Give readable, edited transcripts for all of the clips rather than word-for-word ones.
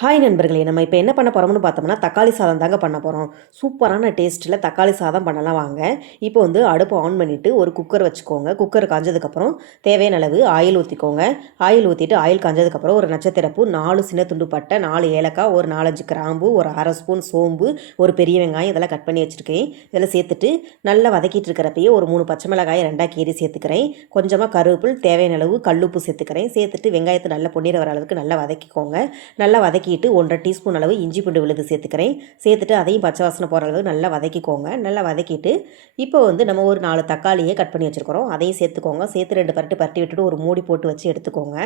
Hi நண்பர்களே, நம்ம இப்போ என்ன பண்ண போகிறோம்னு பார்த்தோம்னா தக்காளி சாதம் தாங்க பண்ண போகிறோம். சூப்பரான டேஸ்ட்டில் தக்காளி சாதம் பண்ணலாம் வாங்க. இப்போ வந்து அடுப்பு ஆன் பண்ணிவிட்டு ஒரு குக்கர் வச்சுக்கோங்க. குக்கர் காஞ்சதுக்கப்புறம் தேவையான அளவு ஆயில் ஊற்றிக்கோங்க. ஆயில் ஊற்றிட்டு ஆயில் காஞ்சதுக்கப்புறம் ஒரு நட்சத்திரப்பூ, 4 சின்ன துண்டு பட்டை, 4 ஏலக்காய், ஒரு 4-5 கிராம்பு, ஒரு அரை ஸ்பூன் சோம்பு, ஒரு பெரிய வெங்காயம் இதெல்லாம் கட் பண்ணி வச்சுருக்கேன். இதில் சேர்த்துட்டு நல்லா வதக்கிட்டு இருக்கிறப்பயே ஒரு 3 பச்சை மிளகாயை 2ஆக கீறி சேர்த்துக்கிறேன். கொஞ்சமாக கருவேப்பில், தேவையான அளவு கல்லுப்பு சேர்த்துக்கிறேன். சேர்த்துட்டு வெங்காயத்தை நல்லா பொன்னிற வர அளவுக்கு நல்லா வதக்கிக்கோங்க. நல்லா வதக்கிட்டு 1/2 டீஸ்பூன் அளவு இஞ்சி பூண்டு விழுது சேர்த்துக்கிறேன். சேர்த்துட்டு அதையும் பச்சை வாசனை போகிற அளவு நல்லா வதக்கிக்கோங்க. நல்லா வதக்கிட்டு இப்போ வந்து நம்ம ஒரு 4 தக்காளியை கட் பண்ணி வச்சுருக்கிறோம், அதையும் சேர்த்துக்கோங்க. சேர்த்து 2 பரட்டி விட்டுட்டு ஒரு மூடி போட்டு வச்சு எடுத்துக்கோங்க.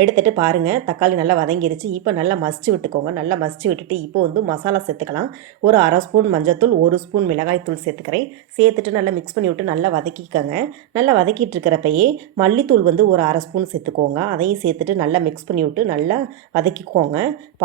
எடுத்துகிட்டு பாருங்கள், தக்காளி நல்லா வதங்கிருச்சு. இப்போ நல்லா மசிச்சு விட்டுக்கோங்க. நல்லா மசிச்சு விட்டுட்டு இப்போ வந்து மசாலா சேர்த்துக்கலாம். ஒரு அரை ஸ்பூன் மஞ்சத்தூள், 1 ஸ்பூன் மிளகாய் தூள் சேர்த்துக்கிறேன். சேர்த்துட்டு நல்லா மிக்ஸ் பண்ணி விட்டு நல்லா வதக்கிக்கோங்க. நல்லா வதக்கிட்டு இருக்கிறப்பயே மல்லித்தூள் வந்து ஒரு அரை ஸ்பூன் சேர்த்துக்கோங்க. அதையும் சேர்த்துட்டு நல்லா மிக்ஸ் பண்ணி விட்டு நல்லா வதக்கிக்கோங்க.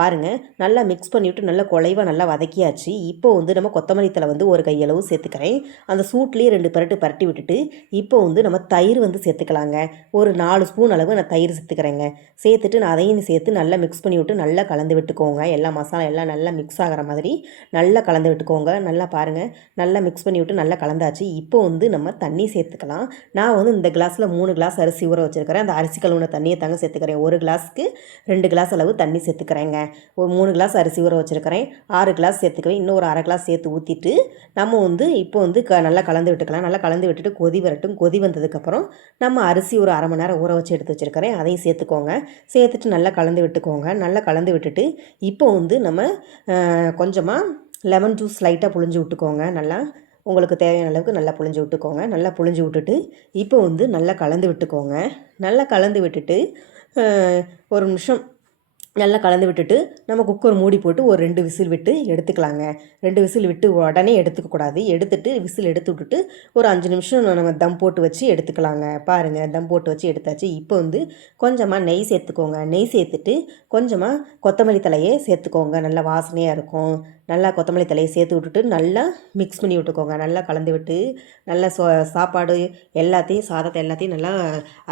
பாருங்கள், நல்லா மிக்ஸ் பண்ணிவிட்டு நல்லா குழைவாக நல்லா வதக்கியாச்சு. இப்போ வந்து நம்ம கொத்தமல்லி தழை வந்து ஒரு கையளவு சேர்த்துக்கிறேன். அந்த சூட்லேயே 2 பரட்டி விட்டுட்டு இப்போ வந்து நம்ம தயிர் வந்து சேர்த்துக்கலாங்க. ஒரு 4 ஸ்பூன் அளவு நான் தயிர் சேர்த்துக்கிறேங்க. சேர்த்துட்டு நான் அதையும் சேர்த்து நல்லா மிக்ஸ் பண்ணி விட்டு நல்லா கலந்து விட்டுக்கோங்க. எல்லா மசாலா எல்லாம் நல்லா மிக்ஸ் ஆகிற மாதிரி நல்லா கலந்து விட்டுக்கோங்க. நல்லா பாருங்கள், நல்லா மிக்ஸ் பண்ணி விட்டு நல்லா கலந்தாச்சு. இப்போ வந்து நம்ம தண்ணி சேர்த்துக்கலாம். நான் வந்து இந்த கிளாஸில் 3 கிளாஸ் அரிசி ஊற வச்சுருக்கிறேன். அந்த அரிசி கழுவுன தண்ணியை தாங்க சேர்த்துக்கிறேன். ஒரு கிளாஸுக்கு 2 கிளாஸ் அளவு தண்ணி சேர்த்துக்கிறேங்க. ஒரு 3 கிளாஸ் அரிசி ஊற வச்சுருக்கிறேன். 6 கிளாஸ் சேர்த்துக்குவேன். இன்னும் ஒரு அரை கிளாஸ் சேர்த்து ஊற்றிட்டு நம்ம வந்து இப்போ வந்து நல்லா கலந்து விட்டுக்கலாம். நல்லா கலந்து விட்டுட்டு கொதி வரட்டும். கொதி வந்ததுக்கப்புறம் நம்ம அரிசி ஒரு அரை மணி நேரம் ஊற வச்சு எடுத்து வச்சுருக்கிறேன், அதையும் சேர்த்துக்கோங்க. சேர்த்துட்டு நல்லா கலந்து விட்டுக்கோங்க. நல்லா கலந்து விட்டுட்டு இப்போ வந்து நம்ம கொஞ்சமாக லெமன் ஜூஸ் லைட்டாக புழிஞ்சு விட்டுக்கோங்க. நல்லா உங்களுக்கு தேவையான அளவுக்கு நல்லா புழிஞ்சு விட்டுக்கோங்க. நல்லா புழிஞ்சு விட்டுட்டு இப்போ வந்து நல்லா கலந்து விட்டுக்கோங்க. நல்லா கலந்து விட்டுட்டு ஒரு நிமிஷம் நல்லா கலந்து விட்டுட்டு நம்ம குக்கர் மூடி போட்டு ஒரு 2 விசில் விட்டு எடுத்துக்கலாங்க. 2 விசில் விட்டு உடனே எடுத்துக்கக்கூடாது. எடுத்துட்டு விசில் எடுத்து விட்டுட்டு ஒரு 5 நிமிஷம் நம்ம தம் போட்டு வச்சு எடுத்துக்கலாங்க. பாருங்கள், தம் போட்டு வச்சு எடுத்தாச்சு. இப்போ வந்து கொஞ்சமாக நெய் சேர்த்துக்கோங்க. நெய் சேர்த்துட்டு கொஞ்சமாக கொத்தமல்லி தழையை சேர்த்துக்கோங்க. நல்லா வாசனையாக இருக்கும். நல்லா கொத்தமல்லி தழையை சேர்த்து விட்டுட்டு நல்லா மிக்ஸ் பண்ணி விட்டுக்கோங்க. நல்லா கலந்து விட்டு நல்லா சாப்பாடு எல்லாத்தையும் சாதத்தை எல்லாத்தையும் நல்லா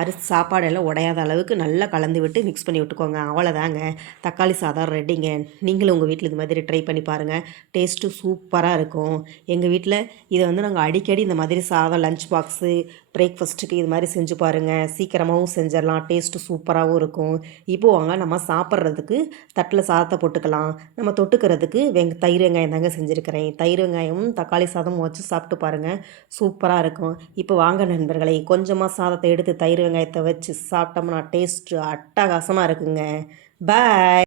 அரிசி சாப்பாடு எல்லாம் உடையாத அளவுக்கு நல்லா கலந்து விட்டு மிக்ஸ் பண்ணி விட்டுக்கோங்க. அவ்வளோதாங்க, தக்காளி சாதம் ரெடிங்க. நீங்களும் உங்கள் வீட்டில் இது மாதிரி ட்ரை பண்ணி பாருங்கள். டேஸ்ட்டு சூப்பராக இருக்கும். எங்கள் வீட்டில் இதை வந்து நாங்கள் அடிக்கடி இந்த மாதிரி சாதம் லஞ்ச் பாக்ஸு, பிரேக்ஃபாஸ்ட்டுக்கு இது மாதிரி செஞ்சு பாருங்கள். சீக்கிரமாகவும் செஞ்சிடலாம், டேஸ்ட்டு சூப்பராகவும் இருக்கும். இப்போ வாங்க நம்ம சாப்பிட்றதுக்கு தட்டில் சாதத்தை போட்டுக்கலாம். நம்ம தொட்டுக்கிறதுக்கு தயிர் வெங்காயம் தாங்க செஞ்சுருக்கிறேன். தயிர் வெங்காயமும் தக்காளி சாதமும் வச்சு சாப்பிட்டு பாருங்கள், சூப்பராக இருக்கும். இப்போ வாங்க நண்பர்களே, கொஞ்சமாக சாதத்தை எடுத்து தயிர் வெங்காயத்தை வச்சு சாப்பிட்டோம்னா டேஸ்ட்டு அட்டகாசமாக இருக்குங்க. பாய்.